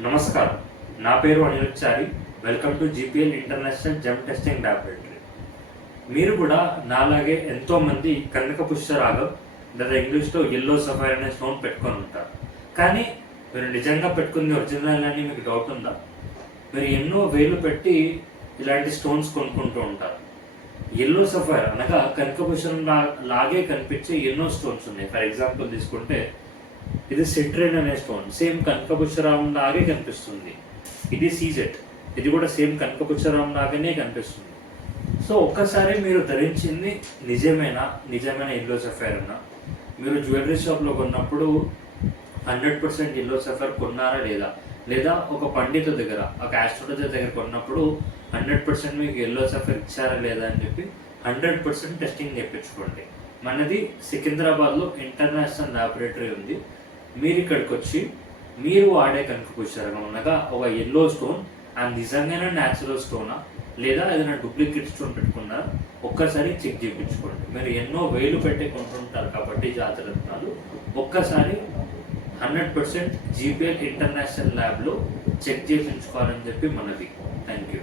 నమస్కారం. నా పేరు Anil Chari welcome to GPL international gem testing laboratory. మీరు కూడా నాలాగే ఎంతోమంది కనక పుష్యరాగం లేదా ఇంగ్లీష్లో ఎల్లో సఫైర్ అనే స్టోన్ పెట్టుకొని ఉంటారు. కానీ మీరు నిజంగా పెట్టుకుంది ఒరిజినల్ అని మీకు డౌట్ ఉందా? మీరు ఎన్నో వేలు పెట్టి ఇలాంటి స్టోన్స్ కొనుక్కుంటూ ఉంటారు. ఎల్లో సఫైర్ అనగా కనకభూషణం లాగే కనిపించే ఎన్నో స్టోన్స్ ఉన్నాయి. ఫర్ ఎగ్జాంపుల్ తీసుకుంటే ఇది సిట్రేన్ అనే స్టోన్ సేమ్ కనకపుష్యరామం లాగే కనిపిస్తుంది. ఇది సీజెట్ ఇది కూడా సేమ్ కనకపుష్యరామం లాగానే కనిపిస్తుంది. సో ఒక్కసారి మీరు ధరించింది నిజమేనా? నిజమైన ఎల్లో సఫైర్నా మీరు జ్యువెలరీ షాప్లో కొన్నప్పుడు హండ్రెడ్ పర్సెంట్ ఎల్లో సఫైర్ కొన్నారా లేదా? లేదా ఒక పండిత దగ్గర ఒక ఆస్ట్రాలజర్ దగ్గర కొన్నప్పుడు హండ్రెడ్ పర్సెంట్ మీకు ఎల్లో సఫర్ ఇచ్చారా లేదా అని చెప్పి హండ్రెడ్ పర్సెంట్ టెస్టింగ్ చేయించుకోండి. మనది సికింద్రాబాద్లో ఇంటర్నేషనల్ ల్యాబొరేటరీ ఉంది. మీరు ఇక్కడికి వచ్చి మీరు వాడే కనుక పుష్కరంగా ఒక ఎల్లో స్టోన్ అండ్ నిజంగానే న్యాచురల్ స్టోనా లేదా ఏదైనా డూప్లికేట్ స్టోన్ పెట్టుకున్నా ఒక్కసారి చెక్ చేయించుకోండి. మీరు ఎన్నో వేలు పెట్టి కొంటుంటారు కాబట్టి జాతరత్నాలు ఒక్కసారి హండ్రెడ్ పర్సెంట్ జీపీఎల్ ఇంటర్నేషనల్ ల్యాబ్లో చెక్ చేయించుకోవాలని చెప్పి మనది థ్యాంక్ యూ